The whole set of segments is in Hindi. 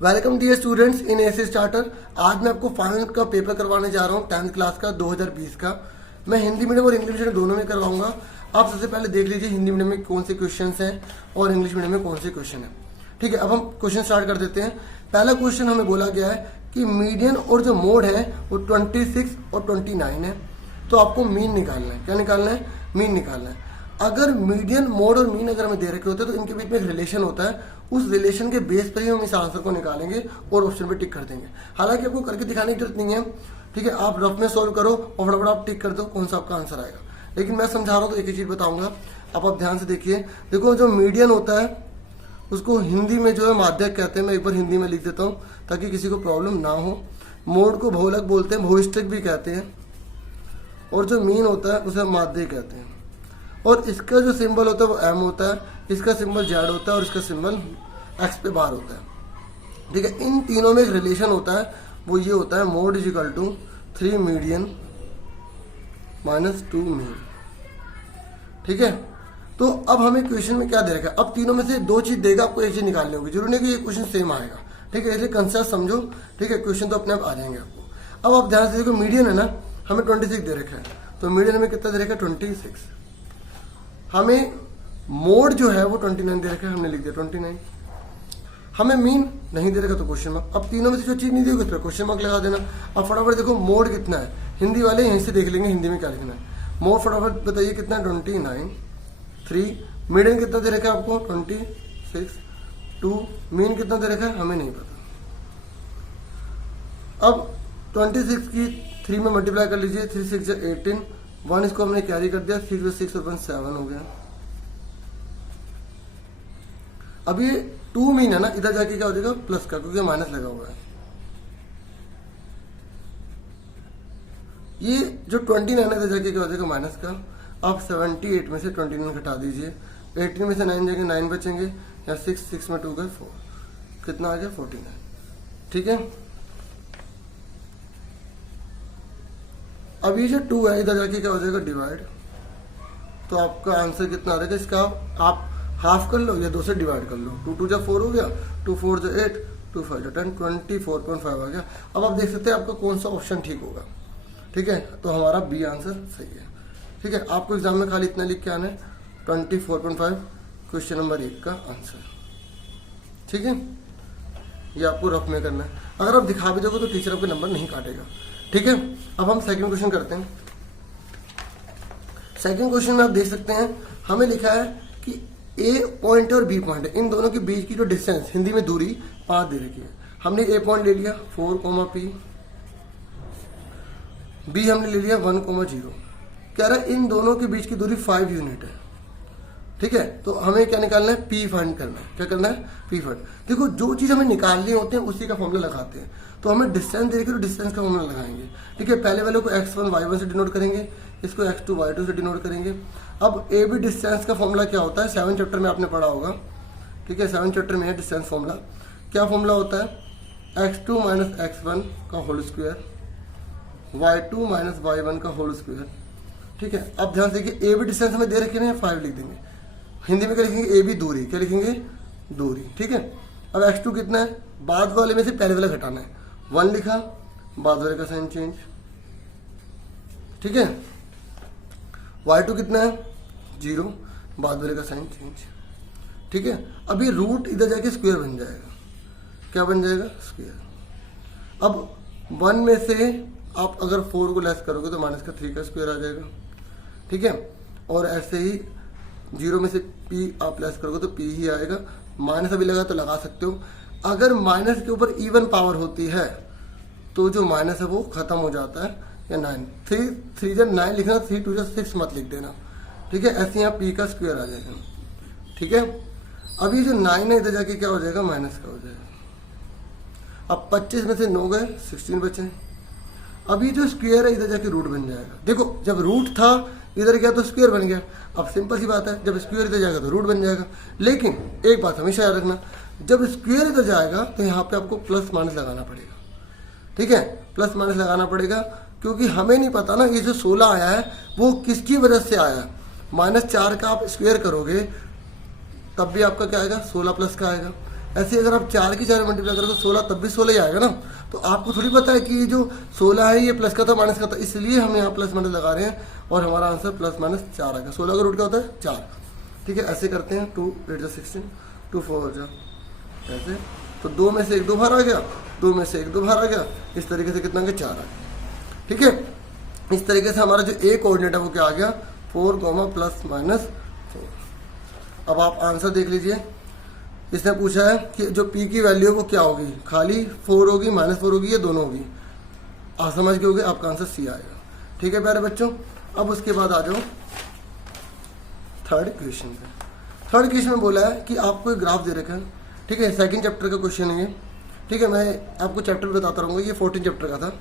Welcome dear students in AC starter. आज मैं आपको फाइनल का पेपर करवाने जा रहा हूँ 10th क्लास का 2020 का। मैं हिंदी मीडियम और इंग्लिश मीडियम दोनों में करवाऊंगा। आप सबसे पहले देख लीजिए हिंदी मीडियम में कौन से क्वेश्चंस हैं और इंग्लिश मीडियम में कौन से क्वेश्चन हैं। ठीक है, अब हम क्वेश्चन स्टार्ट कर देते हैं। पहला क्वेश्चन हमें बोला गया है कि मीडियन और जो मोड है वो 26 और 29 है, तो आपको मीन निकालना है। क्या निकालना है? मीन निकालना है। अगर मीडियन, मोड और मीन अगर हमें दे रखे होते हैं तो इनके बीच में एक रिलेशन होता है, उस रिलेशन के बेस पर ही हम इस आंसर को निकालेंगे और ऑप्शन पे टिक कर देंगे। हालांकि आपको करके दिखाने की जरूरत नहीं है, ठीक है, आप रफ में सॉल्व करो और फटाफट आप टिक कर दो कौन सा आपका आंसर आएगा। लेकिन मैं समझा रहा हूँ तो एक ही चीज बताऊंगा, आप ध्यान से देखिए। देखो, जो मीडियन होता है उसको हिंदी में जो है माध्यक कहते हैं। मैं एक बार हिंदी में लिख देता हूँ ताकि किसी को प्रॉब्लम ना हो। मोड को बहुलक बोलते हैं, बहुष्टक भी कहते हैं, और जो मीन होता है उसे माध्य कहते हैं। और इसका जो सिंबल होता है वो एम होता है, इसका सिंबल जेड होता है और इसका सिंबल एक्स पे बार होता है। ठीक है, इन तीनों में एक रिलेशन होता है, वो ये होता है mode is equal to 3 median minus 2 mean. ठीक है, तो अब हमें क्वेश्चन में क्या दे रखा है? अब तीनों में से दो चीज देगा, आपको एक चीज निकालनी होगी। जरूरी नहीं कि ये क्वेश्चन सेम आएगा, ठीक है, इसलिए कंसेप्ट समझो। ठीक है, क्वेश्चन तो अपने आप आ जाएंगे आपको। अब आप ध्यान से देखो, मीडियन है ना, हमें 26 दे रखा है, तो मीडियन हमें कितना दे रखा है? 26। हमें मोड जो है वो 29 दे रखा है, हमने लिख दिया 29। हमें मीन नहीं दे रखा तो क्वेश्चन मार्क। अब तीनों में से जो चीज नहीं दी उस पर क्वेश्चन मार्क लगा देना। अब फटाफट देखो मोड कितना है, हिंदी वाले यहीं से देख लेंगे हिंदी में क्या लिखना है। मोड फटाफट बताइए कितना है? 29। 3 मीडियन कितना दे रखा है आपको? 26। 2 मीन कितना दे रखा है? हमें नहीं पता। अब 26 की 3 में मल्टीप्लाई कर लीजिए, 3 6 18, 1 इसको हमने कैरी कर दिया, 6 6 और 1 7 हो गया। अब ये 2 मीन है ना, इधर जाके क्या हो जाएगा? प्लस का, क्योंकि माइनस लगा हुआ है। ये जो 29 है इधर जाके क्या हो जाएगा? माइनस का। आप 78 में से 29 घटा दीजिए, 18 में से 9 जाएंगे, 9 बचेंगे, या 6 में 2 गए 4, कितना आ गया? 49। ठीक है, अब ये जो 2 है इधर जाके क्या हो जाएगा? डिवाइड। तो आपका आंसर कितना आ जाएगा? इसका आप हाफ कर लो या 2 से डिवाइड कर लो। 2 2 जा 4 हो गया, 2 4 जा 8, 2 5 जा 10, 24.5 आ गया। अब आप देख सकते हैं आपका कौन सा ऑप्शन ठीक होगा। ठीक है, तो हमारा बी आंसर सही है। ठीक है, आपको एग्जाम में खाली इतना लिख के आना है, 24.5 क्वेश्चन नंबर 1 का आंसर। ठीक है, ये आपको रफ में करना है। अगर आप दिखा भी दोगे तो टीचर आपके नंबर नहीं काटेगा। ठीक है, अब हम सेकंड क्वेश्चन करते हैं। सेकंड क्वेश्चन में आप देख सकते हैं हमें लिखा है कि ए पॉइंट और बी पॉइंट है, इन दोनों के बीच की जो डिस्टेंस, हिंदी में दूरी 5 दे रखी है। हमने ए पॉइंट ले लिया 4, पी, बी हमने ले लिया 1, 0। कह रहा है इन दोनों के बीच की दूरी 5 यूनिट है। ठीक है, तो हमें क्या निकालना है? पी फाइंड करना है। क्या करना है? P find. देखो, जो चीज हमें निकालनी होते हैं उसी का फॉर्मूला लगाते हैं। तो हमें डिस्टेंस देखिए तो डिस्टेंस का फॉर्मूला लगाएंगे। ठीक है, पहले वाले को x1 y1 से डिनोट करेंगे, इसको x2 y2 से डिनोट करेंगे। अब ए बी डिस्टेंस का फॉर्मूला क्या होता है? 7 चैप्टर में आपने पढ़ा होगा। ठीक है, 7 चैप्टर में है डिस्टेंस फॉर्मूला। क्या फॉर्मूला होता है? x2 माइनस x1 का whole square, y2 minus y1 का होल स्क्वायर। ठीक है, अब ध्यान से देखिए, ए बी डिस्टेंस हमें दे रखे हैं 5 लिख देंगे। हिंदी में क्या लिखेंगे? ए बी दूरी। क्या लिखेंगे? दूरी। ठीक है, अब x2 कितना है? बाद वाले में से पहले वाला घटाना है। 1 लिखा, बाद वाले का साइन चेंज। ठीक है, y2 कितना है? 0, बाद वाले का साइन चेंज। ठीक है, अब ये रूट इधर जाके स्क्वायर बन जाएगा। क्या बन जाएगा? स्क्वायर। अब 1 में से आप अगर 4 को लेस करोगे तो माइनस का 3 का स्क्वायर आ जाएगा। ठीक है, और ऐसे ही 0 में से p आप लेस करोगे तो p ही आएगा। माइनस अभी लगा तो लगा सकते हो। अगर माइनस के ऊपर इवन पावर होती है तो जो माइनस है वो खत्म हो जाता है। या 9, 3 जा 9 लिखना, 3 2 जा 6 मत लिख देना। ठीक है, ऐसे यहाँ p का स्क्वायर आ जाएगा। ठीक है, अभी जो 9 है इधर जाके क्या हो जाएगा? माइनस का हो जाएगा। अब 25 में से 9 गए, 16 बचे। अभी जो स्क्वायर है इधर जाके रूट बन जाएगा। देखो, जब रूट था इधर गया तो स्क्वायर बन गया। अब सिंपल सी बात है, जब स्क्वायर इधर जाएगा तो रूट बन जाएगा। लेकिन एक बात हमेशा याद रखना, जब स्क्वायर इधर जाएगा तो यहाँ पे आपको प्लस माइनस लगाना पड़ेगा। ठीक है, प्लस माइनस लगाना पड़ेगा, क्योंकि हमें नहीं पता ना ये जो 16 आया है वो किसकी वजह से आया है। -4 का आप स्क्वायर करोगे तब भी आपका क्या आएगा? 16 प्लस का आएगा। ऐसे अगर आप 4 की 4 मल्टीप्लाई करोगे तो 16, तब भी 16 ही आएगा ना। तो आपको थोड़ी पता है कि ये जो 16 है ये प्लस का था माइनस का था, इसलिए हम यहाँ प्लस माइनस लगा रहे हैं और हमारा आंसर प्लस माइनस 4 आएगा। 16 का रूट क्या होता है 4। ठीक है, ऐसे करते हैं 2 8 16, 2 4 जा ऐसे, तो 2 में से 1 2 बाहर आ गया, 2 में से 1 2 बाहर आ गया, इस तरीके से कितना आ गया 4 आ गया। ठीक है, इस तरीके से हमारा जो ए कोऑर्डिनेट है वो क्या आ गया 4, प्लस माइनस 4। अब आप आंसर देख लीजिए, इसने पूछा है कि जो पी की वैल्यू है वो क्या होगी, खाली 4 होगी, -4 होगी या दोनों होगी। आप समझ के होगे, आपका आंसर सी आएगा। ठीक है प्यारे बच्चों, अब उसके बाद आ जाओ थर्ड क्वेश्चन पे। थर्ड क्वेश्चन में बोला है कि आपको एक ग्राफ दे रखा है। ठीक है, सेकंड चैप्टर का क्वेश्चन है ये। ठीक है, मैं आपको चैप्टर बताता रहूँगा, ये 14 चैप्टर का था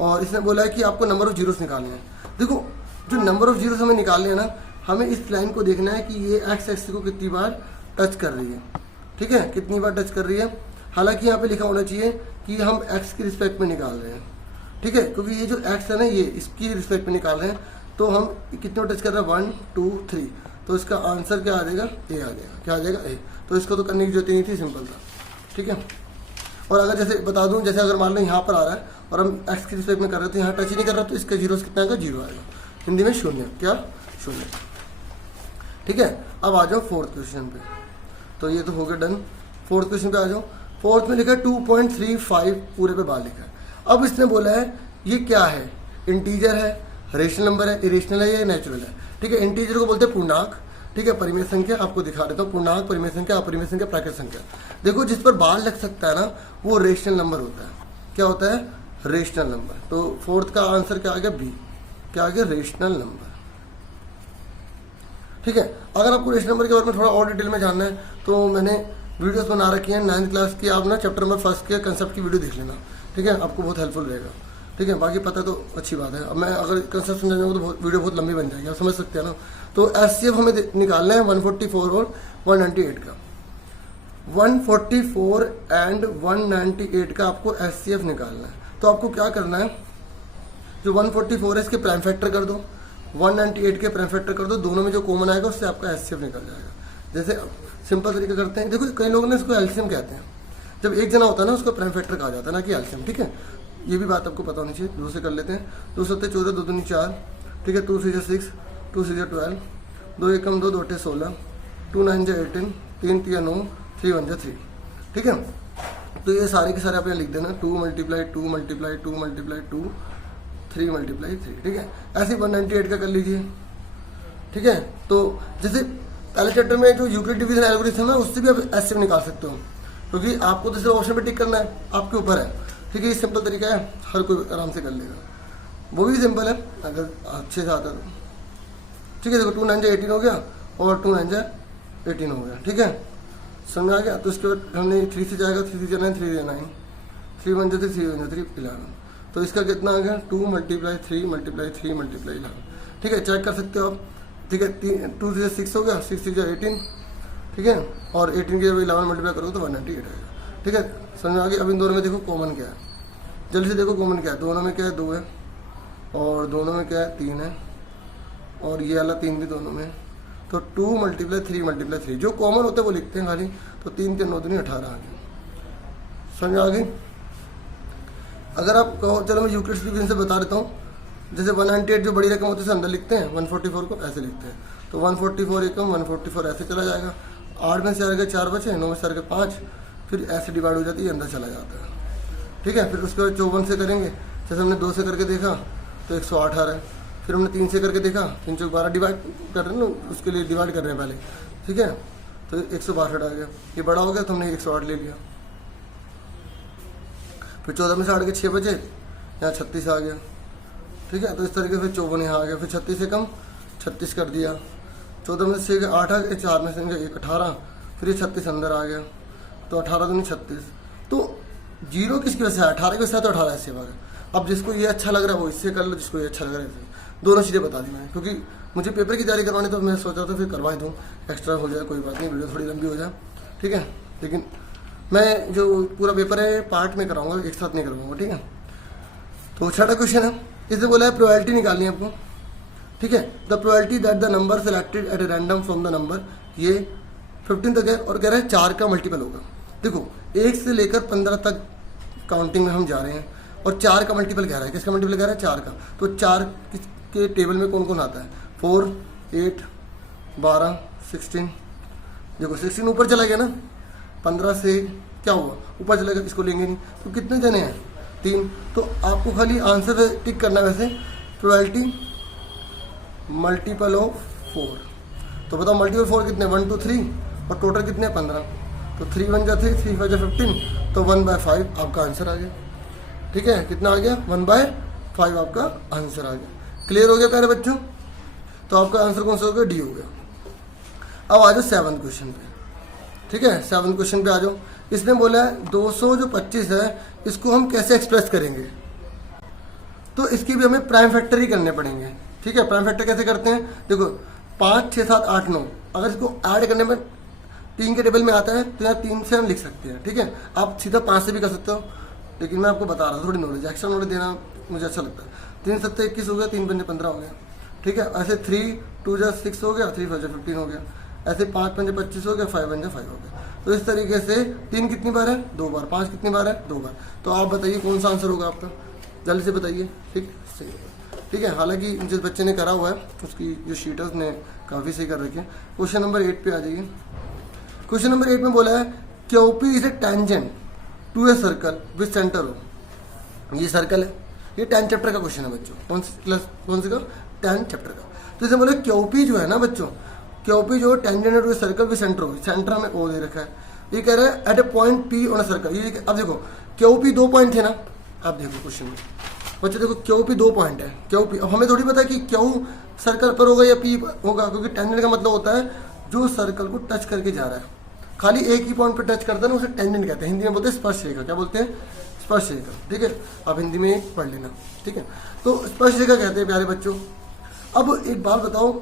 और इसने बोला है कि आपको नंबर ऑफ जीरोस निकालने हैं। देखो, जो नंबर ऑफ जीरोस हमें निकालने हैं ना, हमें इस लाइन को देखना है कि ये एक्स एक्सिस को कितनी बार टच कर रही है। ठीक है, कितनी बार टच कर रही है। हालांकि यहाँ पे लिखा होना चाहिए कि हम एक्स की रिस्पेक्ट में निकाल रहे हैं। ठीक है, क्योंकि ये जो एक्स है ना, ये इसकी रिस्पेक्ट में निकाल रहे हैं, तो हम कितने टच कर रहे हैं 1 2 3, तो इसका आंसर क्या आ जाएगा ए आ जाएगा। क्या आ जाएगा ए। तो इसको तो करने की जरूरत ही नहीं थी, सिंपल था। ठीक है, और अगर जैसे बता दूं, जैसे अगर मान लो यहाँ पर आ रहा है और हम एक्स की रिस्पेक्ट में कर रहे हैं तो यहाँ टच ही नहीं कर रहा, तो इसका जीरो कितना आएगा 0 आएगा। हिंदी में शून्य, क्या शून्य। ठीक है, अब आ जाओ फोर्थ क्वेश्चन पे। तो ये तो हो गया डन। फोर्थ क्वेश्चन पे आ जाओ। फोर्थ में लिखा है 2.35 पूरे पे बार लिखा है। अब इसने बोला है ये क्या है, इंटीजर है, रेशनल नंबर है, इरेशनल है या नेचुरल है। ठीक है, इंटीजर को बोलते हैं पूर्णांक। ठीक है, परिमेय संख्या आपको दिखा देता हूँ, पूर्णांक, परिमेय संख्या, अपरिमेय संख्या, प्राकृत संख्या। देखो, जिस पर बार लग सकता है ना वो रेशनल नंबर होता है। क्या होता है, रेशनल नंबर। तो फोर्थ का आंसर क्या आ गया बी, क्या आ गया रेशनल नंबर। ठीक है, अगर आपको रेशनल नंबर के बारे में थोड़ा और डिटेल में जानना है तो मैंने वीडियोस बना रखी हैं 9th क्लास की, आप ना चैप्टर नंबर 1 के कंसेप्ट की वीडियो देख लेना। ठीक है, आपको बहुत हेल्पफुल रहेगा। ठीक है, बाकी पता तो अच्छी बात है। अब मैं अगर कंसेप्ट समझा जाऊँगा तो वीडियो बहुत लंबी बन जाएगी, आप समझ सकते हैं ना। तो एचसीएफ हमें निकालना है 144 और 198 का। 144 एंड 198 का आपको एचसीएफ निकालना है। तो आपको क्या करना है, जो 144 है इसके प्राइम फैक्टर कर दो, 198 के प्राइम फैक्टर कर दो, दोनों में जो कॉमन आएगा उससे आपका एचसीएफ निकल जाएगा। जैसे सिंपल तरीका करते हैं, देखो कई लोग ना इसको एलसीएम कहते हैं। जब एक जना होता है ना उसको प्राइम फैक्टर कहा जाता है, ना कि एलसीएम। ठीक है, ये भी बात आपको पता होनी चाहिए। 2 से कर लेते हैं, 2 7 14, 2 दूनी 4। ठीक है, 2 3 6, 2 6 12, 2 1 2, 2 8 16, 2 9 18, 3 3 9, 3 1 3। ठीक है, तो ये सारे के सारे आपने लिख देना 2 × 2 × 2 × 2, 3 × 3। ठीक है, ऐसे 198 का कर लीजिए। ठीक है, तो जैसे पहले चैप्टर में जो यूक्लिड डिवीजन एल्गोरिथम है उससे भी आप एचसीएफ निकाल सकते हो, क्योंकि आपको तो सिर्फ ऑप्शन पे टिक करना है, आपके ऊपर है। ठीक है, ये सिंपल तरीका है, हर कोई आराम से कर लेगा। वो भी सिंपल है अगर अच्छे से आता है तो। ठीक है, देखो 2 9 18 हो गया और 2 9 18 हो गया। ठीक है, समझ आ गया। तो इसके बाद हमने 3 से जाएगा, 3 से 9, 3 से 9, 3 1 3, 3 1 3 11। तो इसका कितना आ गया 2 × 3 × 3 × 11। ठीक है, चेक कर सकते हो आप। ठीक है, 2 से 6 हो गया, 6 6 18। ठीक है, और 18 के 11 मल्टीप्लाई करोगे तो 198 आएगा। ठीक है, समझ आ गया। अब इन दोनों में देखो कॉमन क्या है, जल्दी से देखो कॉमन क्या है। दोनों में क्या है 2 है और दोनों में क्या है 3 है और ये वाला 3 भी दोनों में है। तो 2 × 3 × 3 जो कॉमन होता है वो लिखते हैं खाली। तो 3 3 9 2 18 आ गया। समझ आ गई। अगर आप कहो चलो मैं यूक्लिड डिवीजन से बता देता हूँ। जैसे 198 जो बड़ी रकम होती है उसे अंदर लिखते हैं, 144 को ऐसे लिखते हैं। तो 144 एकम 144 ऐसे चला जाएगा। 8 में से आ गए 4 बचे, 9 में से आ गए 5, फिर ऐसे डिवाइड हो जाती है, अंदर चला जाता है। ठीक है, फिर उसके बाद 54 से करेंगे। जैसे हमने 2 से करके देखा तो 108 आ रहा है। फिर हमने 3 से करके देखा, 3 से 12 डिवाइड कर रहे हैं ना, उसके लिए डिवाइड कर रहे हैं पहले। ठीक है, तो 162 आ गया। ये बड़ा हो गया तो हमने 108 ले लिया। फिर 14 में से 8 के 6 बचे, यहाँ 36 आ गया। ठीक है, तो इस तरीके से फिर 54 यहाँ आ गया। फिर 36 से कम 36 कर दिया। 14 में से 8 आ गया, 4 में से 1 18, फिर ये 36 अंदर आ गया। तो 18 दूनी 36। तो जीरो किसकी वजह से है, 18 की वजह से, तो 18 ऐसे भागा। अब जिसको ये अच्छा लग रहा है वो इससे कर लो, जिसको ये अच्छा लग रहा है इससे। दोनों चीज़ें बता दी मैंने, क्योंकि मुझे पेपर की तैयारी करवानी, तो मैं सोचा था फिर करवा दूँ, एक्स्ट्रा हो जाए, कोई बात नहीं, वीडियो थोड़ी लंबी हो जाए। ठीक है, लेकिन मैं जो पूरा पेपर है पार्ट में कराऊंगा, एक साथ नहीं करवाऊंगा। ठीक है, तो छठा क्वेश्चन है, इससे बोला है प्रोबेबिलिटी निकालनी है आपको। ठीक है, the probability that the number selected at a random from the number, ये 15 तक है और कह रहा है 4 का मल्टीपल होगा। देखो 1 से लेकर 15 तक काउंटिंग में हम जा रहे हैं और 4 का मल्टीपल कह रहा है। किसका मल्टीपल कह रहा है? 4 का। तो 4 के टेबल में कौन कौन आता है? 4, 8, 12, 16। देखो 16 ऊपर चला गया ना, 15 से क्या हुआ? ऊपर चला गया, इसको लेंगे नहीं। तो कितने जने हैं? 3। तो आपको खाली आंसर टिक करना है वैसे, प्रोबेबिलिटी मल्टीपल ऑफ 4। तो बताओ मल्टीपल 4 कितने? 1, 2, 3 और टोटल कितने? 15। तो 3 1 जा 3, 3 5 जा 15, तो 1/5 आपका आंसर आ गया। ठीक है, कितना आ गया? 1/5 आपका आंसर आ गया। क्लियर हो गया प्यारे बच्चों? तो आपका आंसर कौन सा हो गया? डी हो गया। अब आ जाओ 7th क्वेश्चन पे। ठीक है, 7th क्वेश्चन पे आ जाओ। इसने बोला है 225 है, इसको हम कैसे एक्सप्रेस करेंगे? तो इसकी भी हमें प्राइम फैक्टर ही करने पड़ेंगे। ठीक है, प्राइम फैक्टर कैसे करते हैं? देखो 5, 6, 7, 8, 9, अगर इसको ऐड करने में 3 के टेबल में आता है तो यहाँ 3 से हम लिख सकते हैं। ठीक है, आप सीधा 5 से भी कर सकते हो, लेकिन मैं आपको बता रहा हूँ थोड़ी नॉलेज, एक्स्ट्रा नॉलेज देना मुझे अच्छा लगता है। 3 7 21 हो गया, 3 5 15 हो गया। ठीक है, ऐसे 3 2 जा 6 हो गया, 3 5 जा 15 हो गया, ऐसे 5 5 जा 25 हो गया, 5 1 जा 5 हो गया। तो इस तरीके से 3 कितनी बार है? 2 बार। 5 कितनी बार है? 2 बार। तो आप बताइए कौन सा आंसर होगा आपका, जल्दी से बताइए। ठीक, सही होगा। ठीक है, हालांकि जिस बच्चे ने करा हुआ है उसकी जो शीट है उसने काफ़ी सही कर रखी है। क्वेश्चन नंबर 8 पे आ जाइए। क्वेश्चन नंबर 8 में बोला है QP is a tangent to a circle with centre O. ये सर्कल है, ये 10 चैप्टर का क्वेश्चन है बच्चों। कौन सी क्लास, कौन सी का? 10 चैप्टर का। तो इसे बोले क्यूपी जो है ना बच्चों, क्यूपी जो tangent to a circle with centre O, centre में ओ दे रखा है। ये कह रहा है at a point P on a circle. ये अब देखो क्यूपी 2 पॉइंट थे ना, अब देखो क्वेश्चन में बच्चे देखो क्यूपी 2 पॉइंट है। क्यूपी, अब हमें थोड़ी पता है कि क्यू सर्कल पर होगा या पी होगा, क्योंकि टेंजेंट का मतलब होता है जो सर्कल को टच करके जा रहा है। खाली एक ही पॉइंट पर टच करता है ना, उसे टेंजेंट कहते हैं। हिंदी में बोलते हैं स्पर्श रेखा। क्या बोलते हैं? स्पर्श रेखा। ठीक है, आप हिंदी में पढ़ लेना। ठीक है, तो स्पर्श रेखा कहते हैं प्यारे बच्चों। अब एक बात बताओ,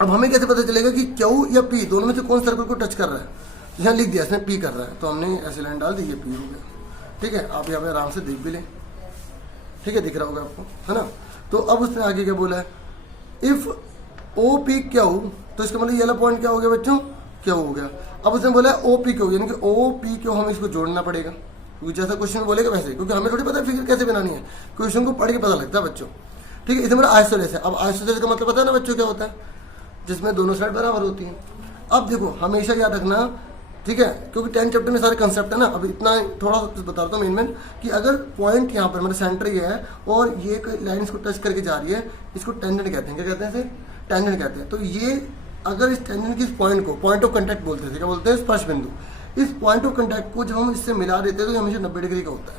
अब हमें कैसे पता चलेगा कि क्यू या पी दोनों में से कौन सर्कल को टच कर रहा है? यहाँ लिख दिया इसने पी कर रहा है, तो हमने ऐसे लाइन डाल दी, ये पी हो गया। ठीक है, आप यहाँ पे आराम से देख भी लें। ठीक है, दिख रहा होगा आपको, है ना? तो अब उसने आगे क्या बोला है? इफ ओ पी क्यू, तो इसका मतलब ये वाला पॉइंट क्या हो गया बच्चों? क्यू हो गया। अब उसने बोला ओ पी क्यू, यानी कि ओ पी क्यू हमें इसको जोड़ना पड़ेगा, क्योंकि जैसा क्वेश्चन बोलेगा वैसे, क्योंकि हमें थोड़ी पता है फिगर कैसे बनानी है, क्वेश्चन को पढ़ के पता लगता है बच्चों। ठीक है, इसमें बोला आइसोलेस है। अब आइसोलेस का मतलब पता है ना बच्चों क्या होता है? जिसमें दोनों साइड बराबर होती हैं। अब देखो हमेशा याद रखना, ठीक है, क्योंकि 10 चैप्टर में सारे कंसेप्ट है ना। अब इतना थोड़ा बता रहा हूँ मेन कि अगर पॉइंट यहाँ पर मतलब सेंटर ये है और ये लाइन इसको टच करके जा रही है, इसको टेंजेंट कहते हैं। क्या कहते हैं इसे? टेंजेंट कहते हैं। तो ये अगर इस टेंजेंट की इस पॉइंट को पॉइंट ऑफ कंटैक्ट बोलते थे, क्या बोलते हैं? स्पर्श बिंदु। इस पॉइंट ऑफ कंटैक्ट को जब हम इससे मिला देते हैं तो ये हमेशा 90 डिग्री का होता है।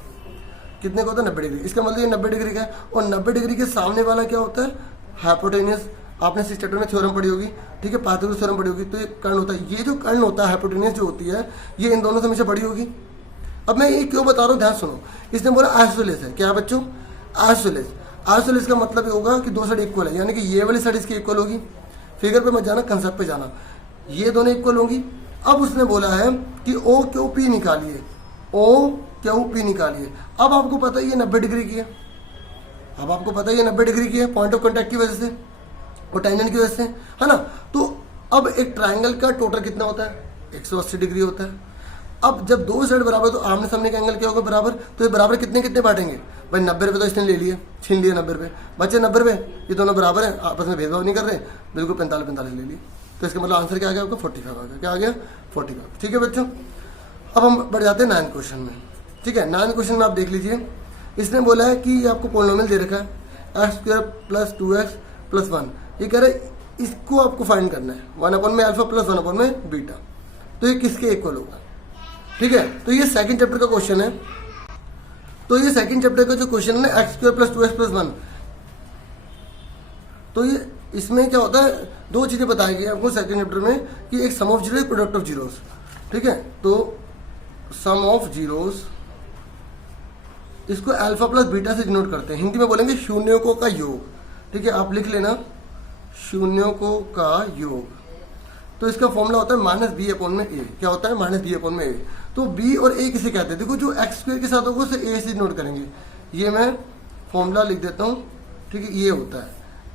कितने का होता है? 90 डिग्री। इसका मतलब ये 90 डिग्री का है। और 90 डिग्री के सामने वाला क्या होता है? हाइपोटेनियस। आपने 6 चैप्टर में थ्योरम पढ़ी होगी, ठीक है, पाइथागोरस थ्योरम पढ़ी होगी। तो ये कर्ण होता है, ये जो कर्ण होता है हाइपोटेनियस जो होती है, ये इन दोनों से हमेशा बड़ी होगी। अब मैं ये क्यों बता रहा हूँ, ध्यान सुनो। इसने बोला आइसोलेस है। क्या बच्चों? आइसोलेस। आइसोलेस का मतलब ये होगा कि दो साइड इक्वल है, यानी कि ये वाली साइड इसकी इक्वल होगी। फिगर पे मत जाना, कंसेप्ट पे जाना। ये दोनों इक्वल होंगी। अब उसने बोला है कि ओ क्यू पी निकालिए, ओ क्यू पी निकालिए। अब आपको पता है ये 90 डिग्री की है। अब आपको पता है ये 90 डिग्री की है पॉइंट ऑफ कॉन्टैक्ट की वजह से और टेंजेंट की वजह से, है ना? तो अब एक ट्रायंगल का टोटल कितना होता है? 180 डिग्री होता है। अब जब दो साइड बराबर तो आमने सामने का एंगल क्या होगा? बराबर। तो ये बराबर कितने कितने बांटेंगे भाई? 90 रुपये तो इसने ले लिए, छीन लिए 90 रुपये, बचे 90 रुपये। ये दोनों बराबर है, आपस में भेदभाव नहीं कर रहे, बिल्कुल 45 ले लिए। तो इसका मतलब आंसर क्या आ गया आपका? 45 आ गया। क्या आ गया? 45। ठीक है बच्चों, अब हम बढ़ जाते हैं 9th क्वेश्चन में। ठीक है, 9th क्वेश्चन में आप देख लीजिए। इसने बोला है कि आपको पॉलिनोमियल दे रखा है x² + 2x + 1। ये कह रहा है इसको आपको फाइंड करना है 1/α + 1/β। तो ये किसके इक्वल होगा? ठीक है, तो ये सेकंड चैप्टर का क्वेश्चन है। तो ये सेकंड चैप्टर का जो क्वेश्चन है ना, x² + 2x + 1, तो ये इसमें क्या होता है? दो चीजें बताई गई आपको सेकंड चैप्टर में कि एक sum of zero, product of zeros. ठीक है, तो सम ऑफ जीरोस इसको α + β से डिनोट करते हैं। हिंदी में बोलेंगे शून्यों का योग। ठीक है, आप लिख लेना शून्यों का योग। तो इसका फॉर्मूला होता है -b/a। क्या होता है? -b/a। तो b और a किसे कहते हैं? देखो जो x² के साथ होगा उसे a से नोट करेंगे। ये मैं फॉर्मूला लिख देता हूँ। ठीक है, ये होता है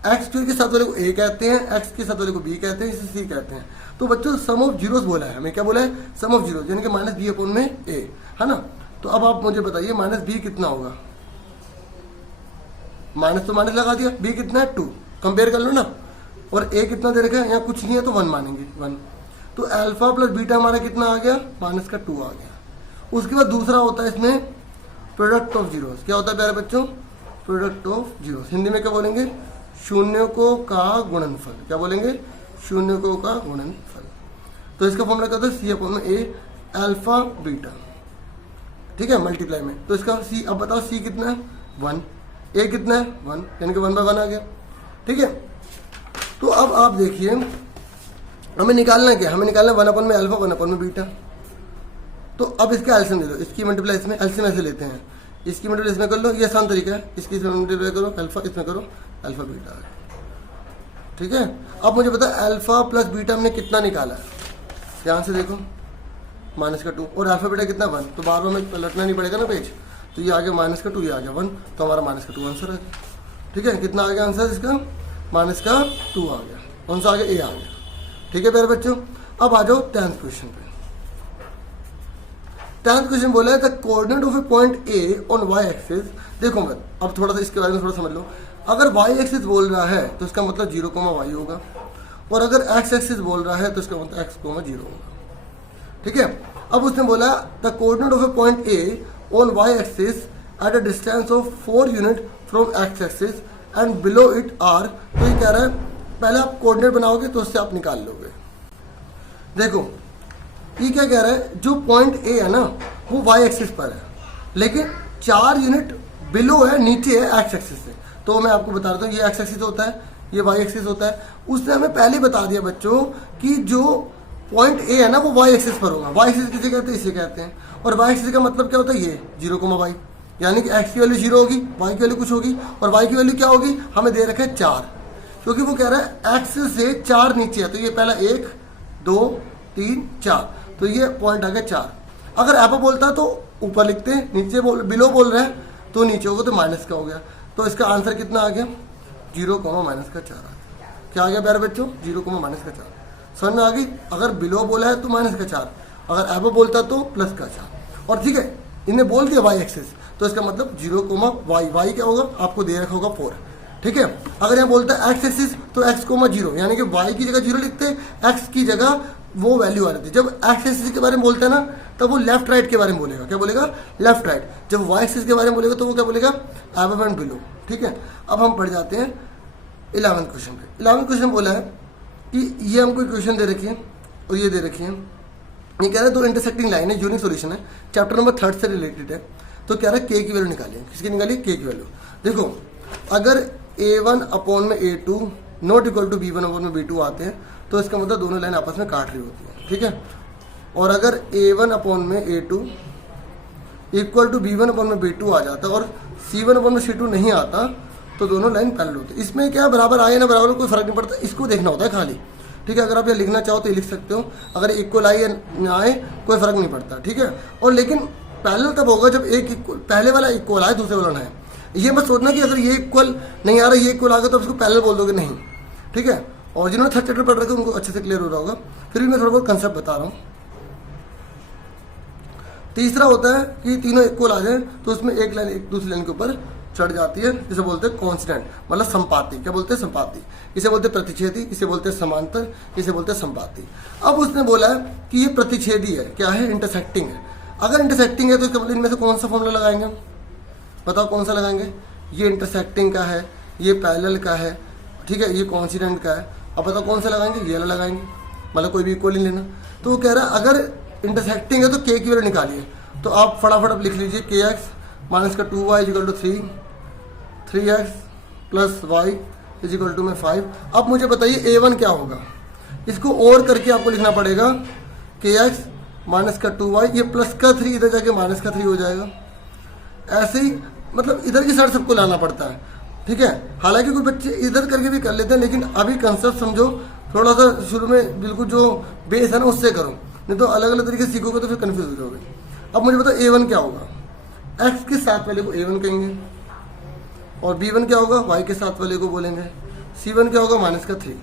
एक्स स्क्वायर के साथ वाले को ए कहते हैं, एक्स के साथ वाले को बी कहते हैं, इसे सी कहते हैं। तो बच्चों सम ऑफ जीरोस बोला है हमें, क्या बोला है? सम ऑफ जीरोस, यानी कि माइनस बी अपॉन में ए, है ना। तो अब आप मुझे बताइए माइनस बी कितना होगा? माइनस तो माइनस लगा दिया, बी कितना है? 2, कंपेयर कर लो ना। और ए कितना दे रखा है? यहाँ कुछ नहीं है तो 1 मानेंगे, 1। तो अल्फा प्लस बीटा हमारा कितना आ गया? माइनस का 2 आ गया। उसके बाद दूसरा होता है इसमें प्रोडक्ट ऑफ जीरोस। क्या होता है प्यारे बच्चों? Product of zeros. हिंदी में क्या बोलेंगे? शून्यकों का गुणनफल। क्या बोलेंगे? शून्यकों का गुणनफल। तो इसका फॉर्मूला क्या होता है? सी अपॉन में ए अल्फा बीटा, ठीक है, मल्टीप्लाई में। तो इसका सी, अब बताओ सी कितना है? 1, ए कितना है? 1, यानी कि 1/1 आ गया, ठीक है। तो अब आप देखिए हमें निकालना क्या? हमें निकालना 1 अपॉन में अल्फा, 1 अपॉन में बीटा। तो अब इसका एल्सियम ले लो, इसकी मल्टीप्लाई इसमें, एल्सियम ऐसे लेते हैं, इसकी मल्टीप्लाई इसमें कर लो, ये आसान तरीका है। इसकी इसमें मल्टीप्लाई करो अल्फा, इसमें करो अल्फा बीटा, ठीक है। अब मुझे पता है अल्फा प्लस बीटा हमने कितना निकाला है, ध्यान से देखो, माइनस का 2, और अल्फा बीटा कितना? 1। तो बार बार में पलटना नहीं पड़ेगा ना पेज। तो ये आ गया माइनस का 2, ये आ गया 1, तो हमारा माइनस का 2 आंसर आ गया, ठीक है। कितना आ गया आंसर इसका? माइनस का 2 आ गया। कौन सा आ गया? ए आ गया, ठीक है प्यारे बच्चों। अब आ जाओ 10th क्वेश्चन पे। 10th क्वेश्चन बोला है the coordinate of a point A on Y axis. देखो मत, अब थोड़ा सा इसके बारे में थोड़ा समझ लो। अगर वाई एक्सिस बोल रहा है तो इसका मतलब 0, y होगा, और अगर एक्स एक्सिस बोल रहा है तो इसका मतलब x, 0 होगा, ठीक है। अब उसने बोला the coordinate of a point A on Y axis at a distance of 4 unit from X axis and below it are. तो ये कह रहा है पहले आप कोऑर्डिनेट बनाओगे तो उससे आप निकाल लोगे। देखो ये क्या कह रहा है, जो पॉइंट ए है ना वो वाई एक्सिस पर है, लेकिन 4 यूनिट बिलो है, नीचे है एक्स एक्सिस से। तो मैं आपको बता देता हूँ, ये एक्स एक्सिस होता है, ये वाई एक्सिस होता है। उसने हमें पहले बता दिया बच्चों कि जो पॉइंट ए है ना वो वाई एक्सिस पर होगा। वाई एक्सिस किसे कहते हैं? इसे कहते हैं। और वाई एक्सिस का मतलब क्या होता है? ये 0, y, यानी कि एक्स की वैल्यू 0 होगी, वाई की वैल्यू कुछ होगी, और वाई की वैल्यू क्या होगी? हमें दे रखा है 4, क्योंकि वो कह रहा है एक्स से 4 नीचे है। तो ये पहला 1, 2, 3, 4, तो ये पॉइंट आ गया 4। अगर एपो बोलता तो ऊपर लिखते, नीचे बिलो बोल रहा है तो नीचे होगा, तो माइनस का हो गया। तो इसका आंसर कितना आ गया? 0, माइनस का 4 आ गया। क्या आ गया प्यारे बच्चों? 0, माइनस का 4। समझ में आ गई? अगर बिलो बोला है तो माइनस का 4, अगर एबो बोलता तो प्लस का 4। और ठीक है, इन्हें बोल दिया वाई एक्सिस, तो इसका मतलब 0, y, y क्या होगा? आपको दे रखा होगा 4, ठीक है। अगर यहाँ बोलता है एक्स एक्सिस तो x, 0, यानी कि y की जगह 0 लिखते, x की जगह वो वैल्यू आ रही थी। जब एक्स एक्सिस के बारे में बोलता है ना तब वो लेफ्ट राइट के बारे में बोलेगा। क्या बोलेगा? Left right. जब वाई एक्सिस के बारे में बोलेगा तो वो क्या बोलेगा? अबव एंड बिलो, ठीक है। अब हम पढ़ जाते हैं 11th क्वेश्चन पे। 11th क्वेश्चन बोला है कि ये हमको क्वेश्चन दे रखी है और ये दे रखी है। ये कह रहा है दो इंटरसेक्टिंग लाइन है, यूनिक सॉल्यूशन है, चैप्टर नंबर 3 से रिलेटेड है। तो कह रहा है के की वैल्यू निकालिए। किसकी निकालिए? के की वैल्यू। देखो अगर a1 अपॉन में a2 not equal to b1 upon में b2 आते हैं तो इसका मतलब दोनों लाइन आपस में काट रही होती है, ठीक है। और अगर a1 अपॉन में a2 equal to b1 upon में b2 आ जाता और c1 अपॉन में c2 नहीं आता तो दोनों लाइन पैरेलल होती है। इसमें क्या बराबर आए ना बराबर कोई फर्क नहीं पड़ता, इसको देखना होता है खाली, ठीक है। अगर आप ये लिखना चाहो तो ये लिख सकते हो, अगर इक्वल आए या ना आए कोई फर्क नहीं पड़ता, ठीक है। और लेकिन पैरेलल तब होगा जब एक इक्वल, पहले वाला इक्वल आए दूसरे वाला ना आए। ये मत सोचना कि अगर ये इक्वल नहीं आ रहा ये इक्वल आ गया तो उसको पैरेलल बोल दोगे, नहीं, ठीक है। और जिन्होंने थर्ड चैप्टर पढ़ रखे उनको अच्छे से क्लियर हो रहा होगा, फिर भी मैं थोड़ा बहुत कंसेप्ट बता रहा हूँ। तीसरा होता है कि तीनों इक्वल आ जाए तो उसमें एक लाइन एक दूसरी लाइन के ऊपर चढ़ जाती है, जिसे बोलते हैं कांस्टेंट, मतलब संपाती। क्या बोलते हैं? संपाती। इसे बोलते हैं प्रतिच्छेदी, इसे बोलते हैं समांतर, इसे बोलते हैं संपाती। अब उसने बोला है कि ये प्रतिच्छेदी है, क्या है? इंटरसेक्टिंग है। अगर इंटरसेक्टिंग है तो इसका मतलब इनमें से कौन सा फॉर्मूला लगाएंगे? बताओ कौन सा लगाएंगे? ये इंटरसेक्टिंग का है, ये पैरेलल का है, ठीक है, ये कॉन्सिडेंट का है। अब बताओ कौन सा लगाएंगे? ये वाला लगाएंगे, मतलब कोई भी इक्वल नहीं लेना। तो वो कह रहा है अगर इंटरसेक्टिंग है तो के की वैल्यू निकालिए। तो आप फटाफट अब लिख लीजिए के एक्स माइनस का 2y is equal to 3x plus y is equal to में 5। अब मुझे बताइए a1 क्या होगा? इसको और करके आपको लिखना पड़ेगा के एक्स माइनस का 2y, ये प्लस का 3 इधर जाके माइनस का 3 हो जाएगा। ऐसे ही मतलब इधर की साइड सबको लाना पड़ता है, ठीक है। हालांकि कुछ बच्चे इधर करके भी कर लेते हैं, लेकिन अभी कंसेप्ट समझो, थोड़ा सा शुरू में बिल्कुल जो बेस है ना उससे करो, नहीं तो अलग अलग तरीके से सीखोगे तो फिर कन्फ्यूज हो जाओगे। अब मुझे बताओ a1 क्या होगा? x के साथ वाले को a1 कहेंगे और b1 क्या होगा? y के साथ वाले को बोलेंगे। C1 क्या होगा माइनस का 3,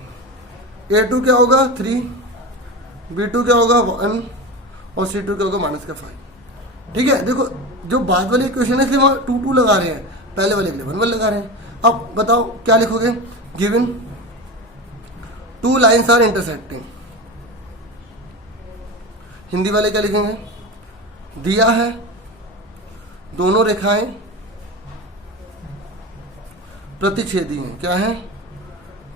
A2 क्या होगा 3, B2 क्या होगा 1 और C2 क्या होगा माइनस का 5। ठीक है, देखो जो बाद वाली इक्वेशन है इसलिए वहाँ 2 2 लगा रहे हैं, पहले वाले के लिए 1 1 लगा रहे हैं। अब बताओ क्या लिखोगे, given 2 lines are intersecting, Hindi वाले क्या लिखेंगे, दिया है दोनों रेखाएं प्रतिच्छेदी हैं, क्या है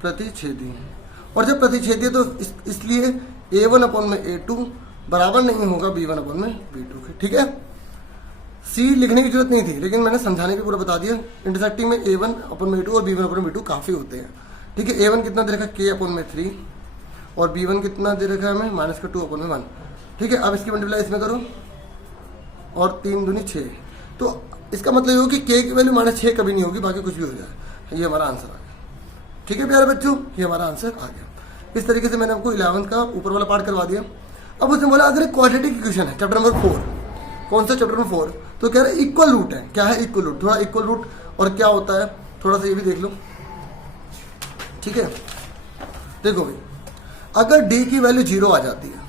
प्रतिच्छेदी हैं। और जब प्रतिच्छेदी है तो इसलिए A1 अपॉन में A2 बराबर नहीं होगा B1 अपॉन में B2 के। ठीक है, C लिखने की जरूरत नहीं थी लेकिन मैंने समझाने के पूरा बता दिया। इंटरसेक्टिंग में A1 अपॉन में A2 और B1 अपॉन में B2 काफ़ी होते हैं। ठीक है, A1 कितना दे रखा है K अपॉन में 3 और B1 कितना दे रखा है हमें माइनस का 2 अपॉन में 1। ठीक है, अब इसकी मल्टीप्लाई इसमें करो और 3 दूनी 6, तो इसका मतलब ये हो कि K की वैल्यू माइनस 6 कभी नहीं होगी, बाकी कुछ भी हो जाए। ये हमारा आंसर आ गया। ठीक है प्यारे बच्चों, ये हमारा आंसर आ गया। इस तरीके से मैंने आपको 11th का ऊपर वाला पार्ट करवा दिया। अब उसने बोला अगर क्वाड्रेटिक इक्वेशन है चैप्टर नंबर 4, कौन सा चैप्टर नंबर 4, तो कह रहे हैं इक्वल रूट है। क्या है इक्वल रूट, थोड़ा इक्वल रूट और क्या होता है थोड़ा सा ये भी देख लो। ठीक है, देखो भाई अगर डी की वैल्यू 0 आ जाती है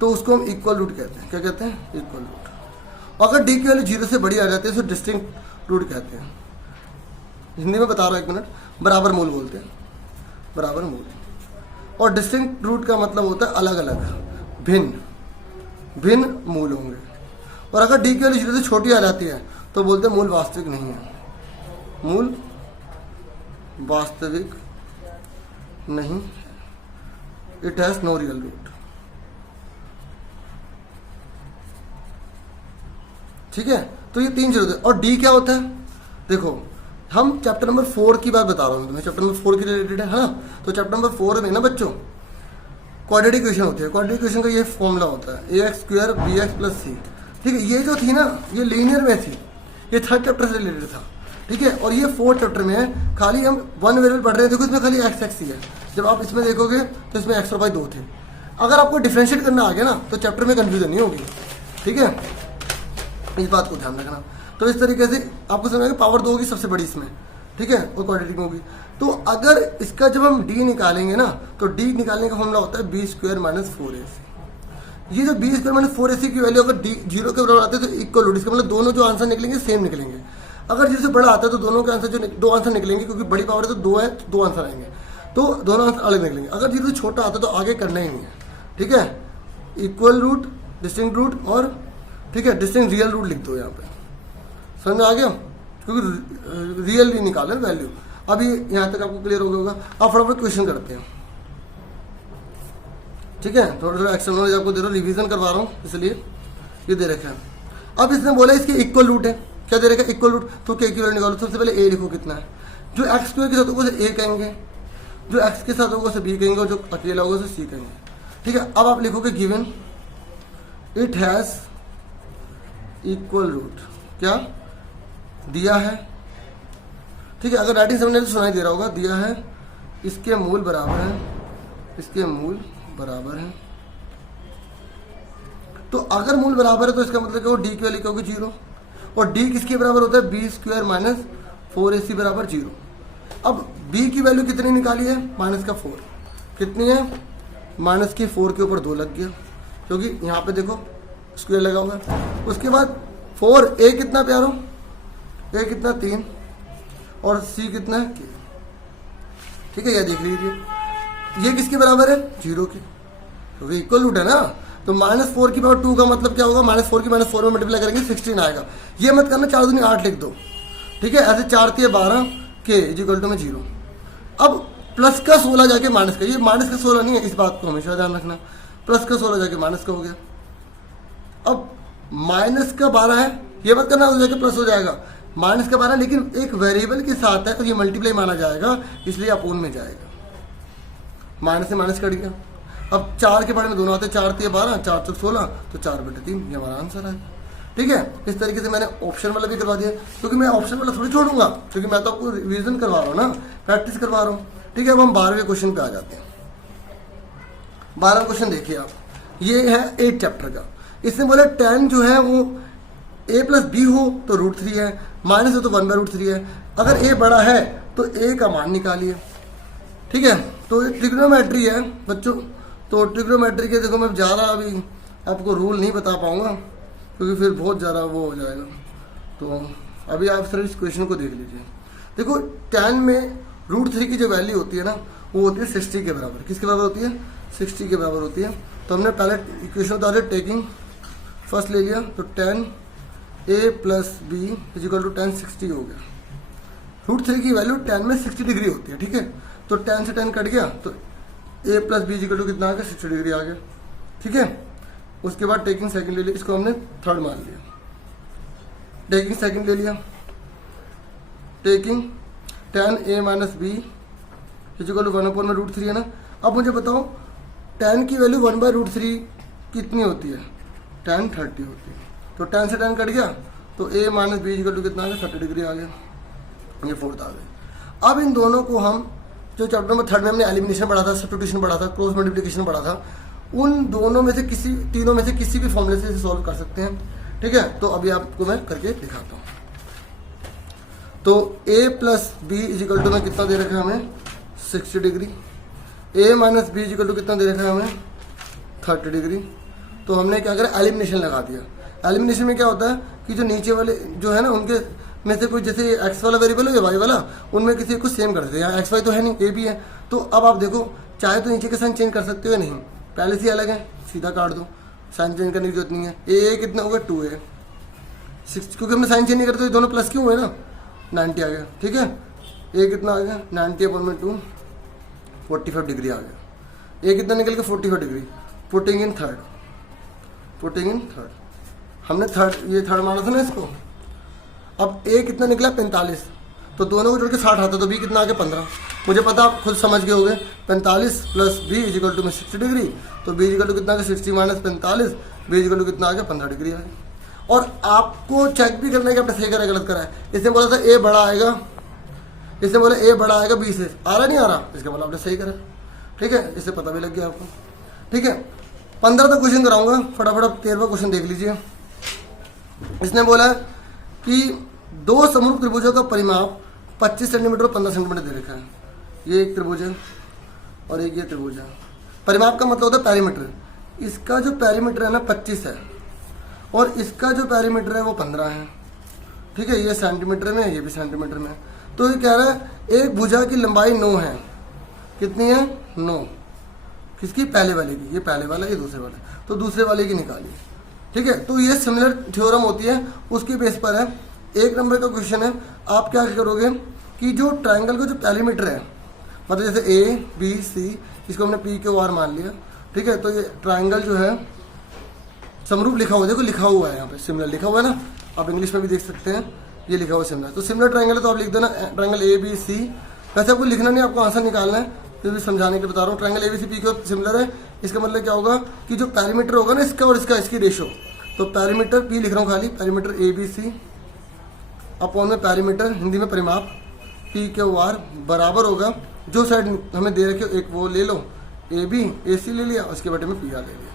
तो उसको हम इक्वल रूट कहते हैं। क्या कहते हैं, इक्वल रूट। अगर डी की वैल्यू 0 से बड़ी आ जाती है तो डिस्टिंक्ट रूट कहते हैं। हिंदी में बता रहा हूँ, 1 मिनट, बराबर मूल बोलते हैं, बराबर मूल। और डिस्टिंक्ट रूट का मतलब होता है अलग अलग, भिन्न भिन्न मूल होंगे। और अगर डी की वैल्यू 0 से छोटी आ जाती है तो बोलते हैं मूल वास्तविक नहीं है, मूल वास्तविक नहीं, it has no real root. ठीक है, तो ये 3 जरूरत है। और डी क्या होता है, देखो हम चैप्टर नंबर 4 की बात बता रहा हूँ तुम्हें, चैप्टर नंबर 4 के रिलेटेड है। हाँ, तो चैप्टर नंबर 4 में ना बच्चों क्वाड्रेटिक इक्वेशन होती है। क्वाड्रेटिक इक्वेशन का ये फॉर्मूला होता है ax² bx + c। ठीक है, ये जो थी ना ये लीनियर में थी, ये 3rd चैप्टर से रिलेटेड था। ठीक है, और ये 4th चैप्टर में है। खाली हम 1 वेरिएबल पढ़ रहे हैं, देखो इसमें खाली x ही है। जब आप इसमें देखोगे तो इसमें x और y 2 थे। अगर आपको डिफ्रेंशिएट करना आ गया ना तो चैप्टर में कन्फ्यूजन नहीं होगी। ठीक है, इस बात को ध्यान रखना। तो इस तरीके से आपको समझ में पावर 2 होगी सबसे बड़ी इसमें। ठीक है, और क्वाड्रेटिक में होगी। तो अगर इसका जब हम d निकालेंगे ना तो d निकालने का फॉर्मूला होता है b² - 4ac। ये जो b² - 4ac की वैल्यू अगर d 0 के बराबर आते हैं तो इक्वल रूट, इसका मतलब दोनों जो आंसर निकलेंगे सेम निकलेंगे। अगर 0 से बड़ा आता है तो दोनों के आंसर जो 2 आंसर निकलेंगे, क्योंकि बड़ी पावर है तो 2 है तो 2 आंसर आएंगे, तो दोनों आंसर अलग निकलेंगे। अगर 0 से छोटा आता है तो आगे करना ही नहीं है। ठीक है, इक्वल रूट, डिस्टिंक्ट रूट और ठीक है डिस्टिंक्ट रियल रूट लिख दो यहाँ पे। समझ में आ गया, क्योंकि रियल भी निकाले वैल्यू। अभी यहाँ तक आपको क्लियर हो गया होगा। अब फटाफट क्वेश्चन करते हैं। ठीक है, थोड़ा थोड़ा एक्स्ट्रा नॉलेज आपको दे रहा हूँ, रिवीजन करवा रहा हूँ इसलिए ये दे रखा है। अब इसने बोला इसके इक्वल रूट है, क्या दे रखा है इक्वल रूट, तो k की वैल्यू निकालो। सबसे पहले a लिखो कितना है, जो x² के साथ होगा उसे a कहेंगे, जो x के साथ होगा उसे b कहेंगे और जो अकेला होगा उसे c कहेंगे। ठीक है, अब आप लिखोगे given it has equal root, क्या दिया है। ठीक है, अगर राइटिंग समझने तो सुनाई दे रहा होगा, दिया है इसके मूल बराबर है, इसके मूल बराबर है। तो अगर मूल बराबर है तो इसका मतलब क्या हो, डी की वैल्यू क्या होगी 0, और डी किसके बराबर होता है b² - 4ac बराबर 0। अब b की वैल्यू कितनी निकाली है, -4। कितनी है, -4 के ऊपर 2 लग गया, क्योंकि यहाँ पे देखो स्क्वायर लगा हुआ है। उसके बाद 4 a कितना प्यारो, a कितना 3 और c कितना है k। ठीक है, यह देख लीजिए ये किसके बराबर है 0 के, क्योंकि इक्वल रूट है ना। तो -4 की पावर 2 का मतलब क्या होगा, -4 की -4 में मल्टीप्लाई करेंगे 16 आएगा। ये मत करना 4 दूनी 8 लिख दो। ठीक है, ऐसे 4 × 12 k = 0। अब प्लस का 16 जाके माइनस का, ये माइनस का 16 नहीं है, इस बात को हमेशा ध्यान रखना। प्लस का 16 जाके माइनस का हो गया। अब माइनस का 12 है, ये मत करना उस जाके प्लस हो जाएगा। माइनस का 12 लेकिन एक वेरिएबल के साथ है तो ये मल्टीप्लाई माना जाएगा, इसलिए अपोन में जाएगा। माइनस से माइनस कट गया। अब 4 के बारे में दोनों आते हैं, 4 × 12 4 × 16 तो 4/3, ये हमारा आंसर है। ठीक है, इस तरीके से मैंने ऑप्शन वाला भी करवा दिया, क्योंकि मैं ऑप्शन वाला थोड़ी छोड़ूंगा, क्योंकि मैं तो आपको रिवीजन करवा रहा हूँ ना, प्रैक्टिस करवा रहा हूँ। ठीक है, अब हम 12वें क्वेश्चन पे आ जाते हैं। 12वां क्वेश्चन देखिए आप, ये है 8 चैप्टर का। इसने बोला tan जो है वो a + b हो तो √3 है, माइनस हो तो 1/√3 है। अगर a बड़ा है तो a का मान निकालिए। ठीक है। तो ये ट्रिग्नोमेट्री है बच्चों। तो ट्रिग्नोमेट्री के देखो मैं ज़्यादा अभी आपको रूल नहीं बता पाऊंगा क्योंकि फिर बहुत ज़्यादा वो हो जाएगा। तो अभी आप सिर्फ इस क्वेश्चन को देख लीजिए। देखो tan में √3 की जो वैल्यू होती है ना वो होती है 60 के बराबर। किसके बराबर होती है? 60 के बराबर होती है। तो हमने पहले इक्वेशन बता दिया, टेकिंग फर्स्ट ले लिया तो tan a + b = tan 60 हो गया। √3 की वैल्यू tan में 60 डिग्री होती है, ठीक है। तो tan से tan कट गया तो a + b = कितना आ गया? 60 डिग्री आ गया, ठीक है। उसके बाद टेकिंग सेकंड ले लिया, इसको हमने थर्ड मान लिया। टेकिंग सेकंड ले लिया, टेकिंग tan a - b = 1/√3 है ना। अब मुझे बताओ tan की वैल्यू 1/√3 कितनी होती है? tan 30 होती है। तो tan से tan कट गया तो a - b = कितना आ गया? 30 डिग्री आ गया। ये फोर्थ आ गया। अब इन दोनों को हम जो चैप्टर नंबर 3 में हमने एलिमिनेशन पढ़ा था, सब्स्टिट्यूशन पढ़ा था, क्रॉस मल्टीप्लिकेशन पढ़ा था, उन दोनों में से तीनों में से किसी भी फॉर्मूले से सॉल्व कर सकते हैं, ठीक है। तो अभी आपको मैं करके दिखाता हूँ। तो a + b = में कितना दे रखा है हमें? 60 डिग्री। a - b = कितना दे रखा है हमें? 30 डिग्री। तो हमने क्या करा? एलिमिनेशन लगा दिया। एलिमिनेशन में क्या होता है कि जो नीचे वाले जो है ना उनके में से कोई जैसे x वाला वेरिएबल हो या y वाला, उनमें किसी को सेम कर देते हैं। यहाँ x y तो है नहीं, a भी है। तो अब आप देखो चाहे तो नीचे के साइन चेंज कर सकते हो या नहीं, पहले से अलग है, सीधा काट दो, साइन चेंज करने की जरूरत नहीं है। a कितना होगा? 2a 6, क्योंकि हमने साइन चेंज नहीं करते, दोनों प्लस क्यों हुए ना, 90 आ गया, ठीक है। a कितना आ गया? 90/2 45 डिग्री आ गया। a कितना निकल गया? 45 डिग्री। पुटिंग इन थर्ड, हमने ये थर्ड माना था ना इसको। अब a कितना निकला? 45। तो दोनों को जोड़ के 60 आता, तो b कितना आ गया? 15। मुझे पता आप खुद समझ गए होंगे, 45 + b = में 60 डिग्री। तो b = कितना आ गया? 60 - 45, b = कितना आ गया? 15 डिग्री आ गया। और आपको चेक भी करना है कि आपने सही करा गलत करा है। इसने बोला था a बड़ा आएगा, इसने बोला a बड़ा आएगा b से, आ रहा नहीं आ रहा, इसका मतलब आपने सही करा, ठीक है। इससे पता भी लग गया आपको, ठीक है। 15 तक क्वेश्चन कराऊंगा, फटाफट 13वां क्वेश्चन देख लीजिए। इसने बोला कि दो समरूप त्रिभुजों का परिमाप 25 सेंटीमीटर और 15 सेंटीमीटर दे रखा है। ये एक त्रिभुज है और एक ये त्रिभुज है। परिमाप का मतलब होता है पैरीमीटर। इसका जो पैरीमीटर है ना 25 है और इसका जो पैरीमीटर है वो 15 है, ठीक है। ये सेंटीमीटर में, ये भी सेंटीमीटर में। तो ये कह रहा है एक भुजा की लंबाई 9 है। कितनी है? 9। किसकी? पहले वाले की। ये पहले वाला, ये दूसरे वाला। तो दूसरे वाले की निकालिए, ठीक है। तो ये सिमिलर थ्योरम होती है, उसके बेस पर है। 1 नंबर का क्वेश्चन है। आप क्या करोगे कि जो ट्रायंगल का जो पैरीमीटर है, मतलब जैसे a b c, इसको हमने p q r मान लिया, ठीक है। तो ये ट्रायंगल जो है समरूप लिखा हुआ है, देखो लिखा हुआ है यहाँ पे, सिमिलर लिखा हुआ है ना, आप इंग्लिश में भी देख सकते हैं, ये लिखा हुआ है सिमिलर। तो सिमिलर ट्रायंगल है तो आप लिख देना ट्रायंगल a b c। वैसे आपको लिखना नहीं, आपको आंसर निकालना है, फिर भी समझाने के लिए बता रहा हूँ। Triangle a b c p q similar है, इसका मतलब क्या होगा कि जो पैरीमीटर होगा ना इसका और इसका, इसकी रेशो, तो पैरीमीटर p लिख रहा हूँ खाली, perimeter a b c upon में पैरीमीटर हिंदी में परिमाप p q r बराबर होगा, जो साइड हमें दे रखे एक वो ले लो, ए बी ए सी ले लिया, उसके बटे में पी आर ले लिया।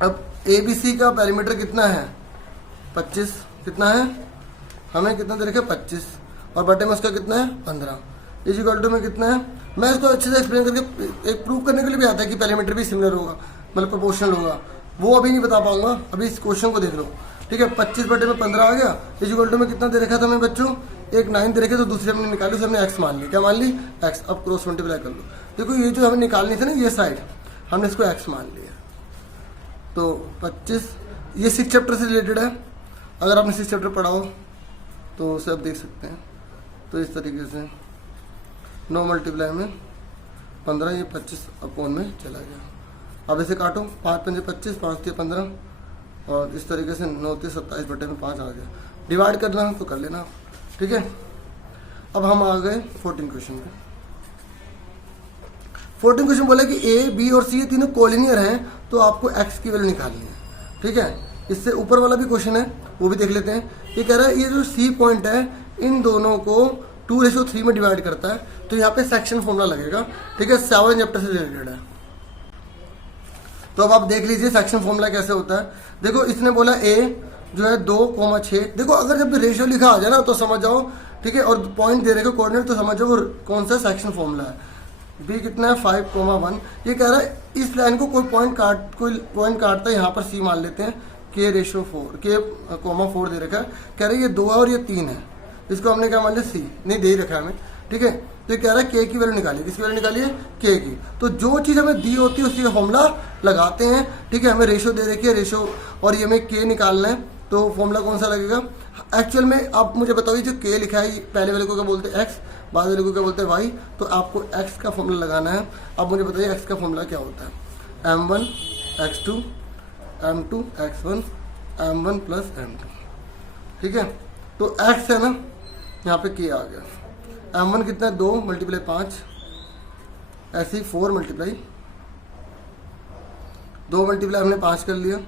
अब ए बी सी का पैरीमीटर कितना है? 25। कितना है? हमें कितना दे रखे? 25, और बटे में उसका कितना है? 15। इज इक्वल टू में कितना है? मैं इसको अच्छे से एक्सप्लेन करके एक प्रूव करने के लिए भी आता है कि पैरीमीटर भी सिमिलर होगा, मतलब प्रोपोर्शनल होगा, वो अभी नहीं बता पाऊंगा, अभी इस क्वेश्चन को देख लो, ठीक है। 25 बटे में 15 आ गया। इज इक्वल टू में कितना दे रखा था हमें बच्चों? एक 9 दे रखे, तो दूसरे हमने निकाली, उसे हमने x मान ली। क्या मान ली? x। अब क्रॉस मल्टीप्लाई कर लो, देखो ये जो हमें निकालनी थी ना ये साइड, हमने इसको x मान लिया। तो 25, ये 6 चैप्टर से रिलेटेड है, अगर आपने 6 चैप्टर पढ़ा हो तो उसे आप देख सकते हैं। तो इस तरीके से 9 मल्टीप्लाई में 15, ये 25 अपॉन में चला गया। अब इसे काटो, 5 पंजे 25, 5 3 15, और इस तरीके से 9 3 27 बटे में 5 आ गया। डिवाइड करना तो कर लेना, ठीक है। अब हम आ गए 14 क्वेश्चन पे। 14 क्वेश्चन बोला कि ए बी और सी ये तीनों कोलिनियर हैं, तो आपको एक्स की वैल्यू निकालनी है, ठीक है। इससे ऊपर वाला भी क्वेश्चन है, वो भी देख लेते हैं। ये कह रहा है ये जो सी पॉइंट है इन दोनों को 2:3 में डिवाइड करता है, तो यहाँ पे सेक्शन फॉर्मूला लगेगा, ठीक है। 7 चैप्टर से रिलेटेड है। तो अब आप देख लीजिए सेक्शन फॉर्मूला कैसे होता है। देखो इसने बोला ए जो है 2,6, देखो अगर जब रेशियो लिखा आ जाए ना तो समझ जाओ ठीक है, और पॉइंट दे रहे हैं कोऑर्डिनेट, तो समझो वो कौन सा सेक्शन फॉर्मूला है। बी कितना है 5,1, ये कह रहा है इस लाइन को कोई पॉइंट काटता है, यहाँ पर सी मान लेते हैं K/4, K,4 दे रखा है, कह रहे हैं ये 2 है और ये 3 है, इसको हमने क्या मान लिया सी, नहीं दे रखा है हमें, ठीक है। तो ये कह रहा है K की वैल्यू निकालिए, किसकी वैल्यू निकालिए K की। तो जो चीज़ हमें दी होती है उसकी फॉर्मूला लगाते हैं, ठीक है। हमें रेशो दे रखी है, रेशो, और ये हमें K निकालना है, तो फॉर्मूला कौन सा लगेगा एक्चुअल में। आप मुझे बताइए जो K लिखा है पहले वाले को क्या बोलते हैं x, बाद वाले को क्या बोलते हैं y, तो आपको x का फॉर्मूला लगाना है। अब मुझे बताइए x का फॉर्मूला क्या होता है, m1 x2 m2 x1 m1 plus m2, ठीक है। तो x है ना, यहाँ पे K आ गया, m1 कितना है 2 मल्टीप्लाई 5, ऐसे ही 4 मल्टीप्लाई 2 मल्टीप्लाई हमने 5 कर लिया,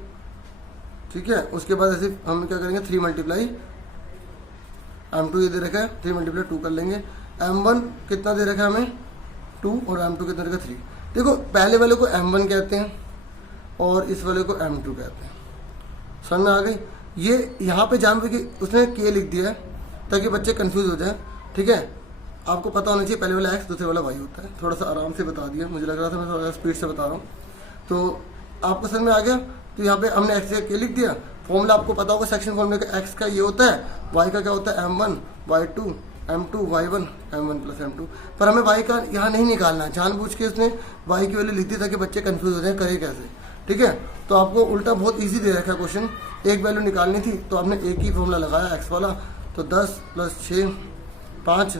ठीक है। उसके बाद ऐसे हम क्या करेंगे 3 मल्टीप्लाई m2 ये दे रखा है, 3 मल्टीप्लाई 2 कर लेंगे। m1 कितना दे रखा है हमें 2 और m2 कितना रखा 3। देखो पहले वाले को m1 कहते हैं और इस वाले को m2 कहते हैं, समझ में आ गई। ये यहाँ पे जान कि उसने K लिख दिया है ताकि बच्चे कंफ्यूज हो जाए, ठीक है। आपको पता होना चाहिए पहले वाला x दूसरे वाला y होता है। थोड़ा सा आराम से बता दिया, मुझे लग रहा था मैं थोड़ा स्पीड से बता रहा हूँ, तो आपको समझ में आ गया। तो यहाँ पे हमने x K लिख दिया। फॉर्मूला आपको पता होगा सेक्शन फॉर्मूले का, x का ये होता है, y का क्या होता है m1 y2 m2 y1 m1 plus m2। पर हमें y का यहाँ नहीं निकालना है, जानबूझ के उसने y की वैल्यू लिख दी ताकि बच्चे कंफ्यूज हो जाए करे कैसे, ठीक है। तो आपको उल्टा बहुत ईजी दे रखा है क्वेश्चन, एक वैल्यू निकालनी थी तो आपने एक ही फॉर्मूला लगाया x वाला, तो 10 प्लस 6 5,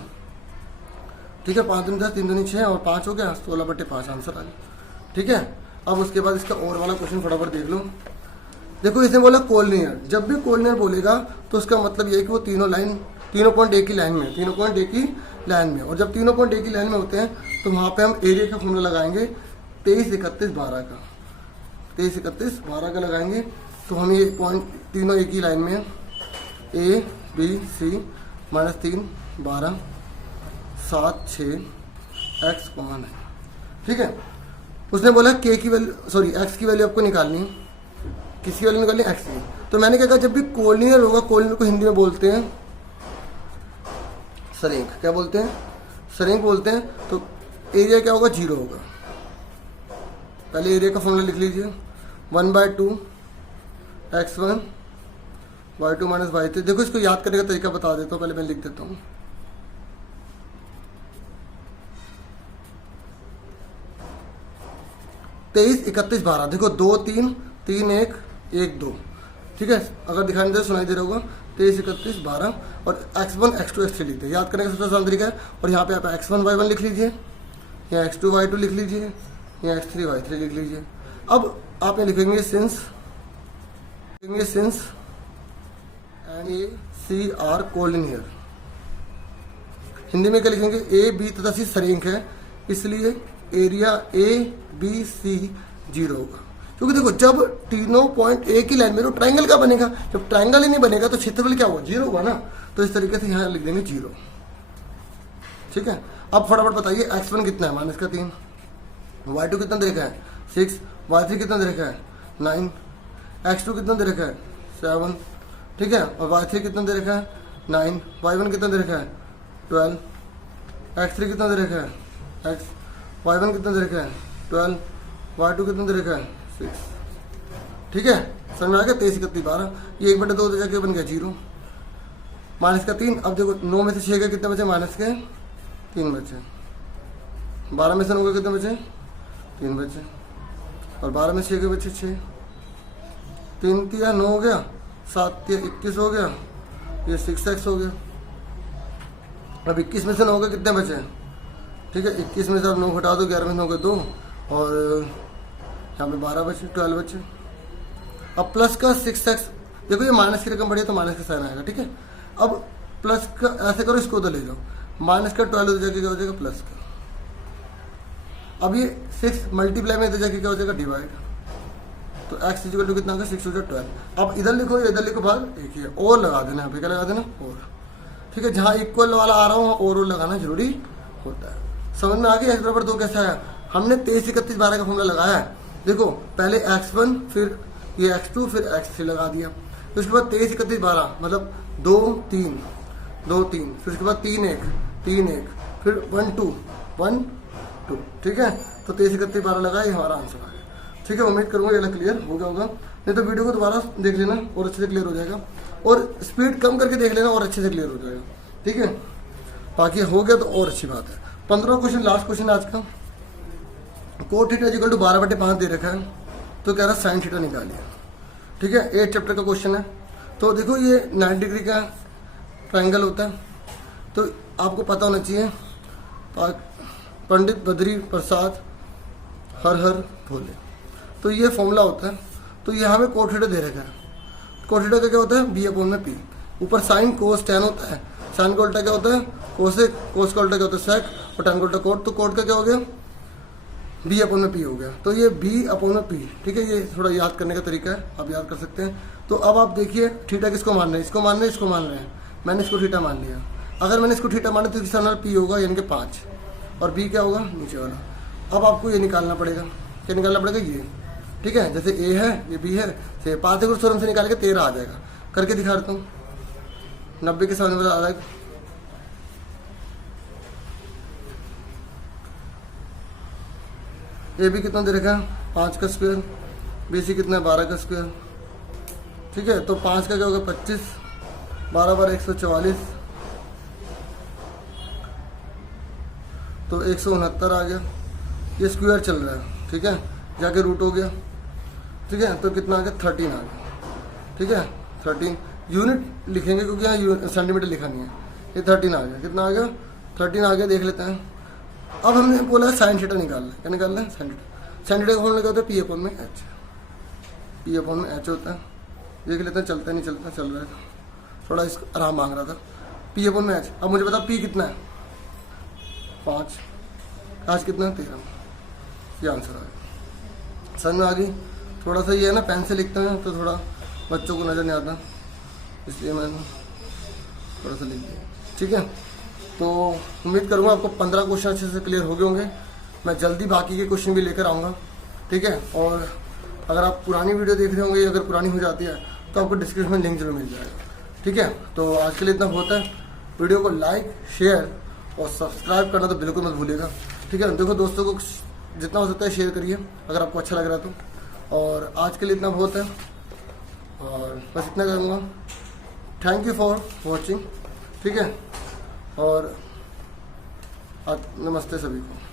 ठीक है, 5 दूनी 10 3 दूनी 6 और 5 हो गया 16/5 आंसर आ गया, ठीक है। अब उसके बाद इसका और वाला क्वेश्चन फटाफट देख लो। देखो इसने बोला कोलिनियर, जब भी कोलिनियर बोलेगा तो उसका मतलब ये है कि वो तीनों पॉइंट एक ही लाइन में, तीनों पॉइंट एक ही लाइन में, और जब तीनों पॉइंट एक ही लाइन में होते हैं तो वहाँ पे हम एरिया का फॉर्मूला लगाएंगे 23 31 12 का, 23 31 12 का लगाएंगे। तो हम ये पॉइंट तीनों एक ही लाइन में, A B C -3 12 7 6 x common है, ठीक है। उसने बोला K की वैल्यू सॉरी x की वैल्यू आपको निकालनी है, किसकी वैल्यू निकालनी है x की। तो मैंने क्या कहा जब भी कोलिनियर होगा, कोलिनियर को हिंदी में बोलते हैं सरेंक, क्या बोलते हैं सरेंक बोलते हैं। तो एरिया क्या होगा 0 होगा। पहले एरिया का फॉर्मूला लिख लीजिए 1/2 x1 y2 माइनस y3। देखो इसको याद करने का तरीका बता देता हूँ, पहले मैं लिख देता हूँ। तेईस 31 12, देखो 2 3 3 1 1 2, ठीक है। अगर दिखाई दे सुनाई दे रहा होगा 23 31 12 और x1 x2 x3 लिख दे, याद करने का सबसे आसान तरीका है। और यहाँ पे आप x1 y1 लिख लीजिए, या x2 y2 लिख लीजिए, या x3 y3 लिख लीजिए। अब आप ये लिखेंगे since and A C are collinear. Hindi में क्या लिखेंगे ए बी तथा सी सरेंक है, इसलिए एरिया A B C 0 होगा। क्योंकि देखो जब तीनों पॉइंट एक ही लाइन में, तो ट्रायंगल का बनेगा, जब ट्रायंगल ही नहीं बनेगा तो क्षेत्रफल क्या होगा 0 होगा ना। तो इस तरीके से यहाँ लिख देंगे 0, ठीक है। अब फटाफट बताइए x1 कितना है -3, y2 कितना दे रखा है 6, y3 कितना दे रखा है 9, x2 कितना दे रखा है 7, ठीक है, और y3 कितना दे रखा है 9, y1 कितना दे रखा है 12, x3 कितना दे रखा है y1 कितना दे रखा है 12, y2 कितना दे रखा है 6, ठीक है। समझ में आ गया 23 31 12, ये 1/2 दे जाके बन गया 0 -3। अब देखो 9 में से 6 के कितने बचे -3 बचे, 12 में से 9 के कितने बचे 3 बचे, और 12 में 6 के बचे 6, 3 3 9 हो गया, 7 3 21 हो गया, ये 6x हो गया। अब 21 में से 9 के कितने बचे, ठीक है, 21 में से आप 9 हटा दो, 11 में 9 के 2, और यहाँ पे 12 बचे 12 बचे। अब प्लस का 6x, देखो ये माइनस की रकम बढ़ी है तो माइनस का साइन आएगा, ठीक है। अब प्लस का ऐसे करो, इसको उधर ले जाओ, माइनस का 12 उधर जाके क्या हो जाएगा प्लस का। अब ये 6 मल्टीप्लाई में इधर जाके क्या हो जाएगा डिवाइड, तो x इक्वल टू कितना होगा 6 हो जाए 12। अब इधर लिखो इधर लिखो, भाग एक ही है, और लगा देना, यहाँ पे क्या लगा देना और, ठीक है। जहाँ इक्वल वाला आ रहा हूँ और लगाना जरूरी होता है। समझ में आ गया x = 2 कैसा है। हमने 23 31 12 का फॉर्मूला लगाया है। देखो पहले x1 फिर ये x2 फिर x3 लगा दिया, तो उसके बाद 23 31 12 मतलब 2 3 2 3, फिर उसके बाद 3 1 3 1, फिर 1 2 1 2, ठीक है। तो 23 31 12 लगा, ये हमारा आंसर आ गया, ठीक है। उम्मीद करूंगा ये क्लियर हो गया होगा, नहीं तो वीडियो को दोबारा देख लेना और अच्छे से क्लियर हो जाएगा, और स्पीड कम करके देख लेना और अच्छे से क्लियर हो जाएगा, ठीक है। बाकी हो गया तो और अच्छी बात है। 15वां क्वेश्चन, लास्ट क्वेश्चन आज का। कोट थीटा इक्वल टू 12/5 दे रखा है, तो कह रहा है साइन थीटा निकालिए, ठीक है। 8 चैप्टर का क्वेश्चन है। तो देखो ये 90 डिग्री का ट्रायंगल होता है, तो आपको पता होना चाहिए पंडित बद्री प्रसाद हर हर भोले, तो ये फॉर्मूला होता है। तो यहाँ पे कोट थीटा दे रखा है, कोट थीटा का क्या होता है b/p, ऊपर साइन कोस टैन होता है, साइन का उल्टा क्या होता है कोसेक, कोस का उल्टा क्या होता है सेक, और टैन का उल्टा कोट, तो कोट का क्या हो गया b/p हो गया। तो ये b/p, ठीक है। ये थोड़ा याद करने का तरीका है, आप याद कर सकते हैं। तो अब आप देखिए थीटा किसको मान रहे हैं, इसको मान रहे हैं, इसको मान रहे हैं, मैंने इसको थीटा मान लिया। अगर मैंने इसको थीटा माना तो इसका नाम p होगा यानी कि 5, और b क्या होगा नीचे वाला। अब आपको ये निकालना पड़ेगा, क्या निकालना पड़ेगा ये, ठीक है। जैसे a है ये b है, से 5 को से निकाल के 13 आ जाएगा, करके दिखा देता हूँ। 90 के सामने वाला आ जाएगा, ए बी कितना दे रखा है 5 का स्क्वायर, बी सी कितना है 12 का स्क्वायर, ठीक है। तो 5 का क्या होगा 25, 12 12 144, तो 169 आ गया। ये स्क्वायर चल रहा है, ठीक है, जाके रूट हो गया, ठीक है। तो कितना आ गया 13 आ गया, ठीक है। 13 यूनिट लिखेंगे क्योंकि यहाँ सेंटीमीटर लिखा नहीं है। ये 13 आ गया, कितना आ गया 13 आ गया, देख लेते हैं। अब हमने बोला साइन थीटा निकालना है, क्या निकालना है साइन थीटा। साइन थीटा का फॉर्मूला क्या होता है p/h, p/h होता है। देख लेते हैं चलता है नहीं चलता, चल रहा है, थोड़ा इसको आराम मांग रहा था। p/h, अब मुझे बता p कितना है 5, आज कितना है 13, ये आंसर आ गया। समझ में आ गई। थोड़ा सा ये है ना पेन से लिखते हैं तो थोड़ा बच्चों को नज़र नहीं आता, इसलिए मैंने थोड़ा सा लिख दिया, ठीक है। तो उम्मीद करूँगा आपको 15 क्वेश्चन अच्छे से क्लियर हो गए होंगे। मैं जल्दी बाकी के क्वेश्चन भी लेकर आऊँगा, ठीक है। और अगर आप पुरानी वीडियो देख रहे होंगे, अगर पुरानी हो जाती है तो आपको डिस्क्रिप्शन में लिंक जरूर मिल जाएगा, ठीक है। तो आज के लिए इतना बहुत है। वीडियो को लाइक शेयर और सब्सक्राइब करना तो बिल्कुल मत भूलिएगा, ठीक है। देखो दोस्तों को जितना हो सकता है शेयर करिए अगर आपको अच्छा लग रहा है तो। और आज के लिए इतना बहुत है, और बस इतना करूँगा। थैंक यू फॉर वॉचिंग, ठीक है। और नमस्ते सभी को।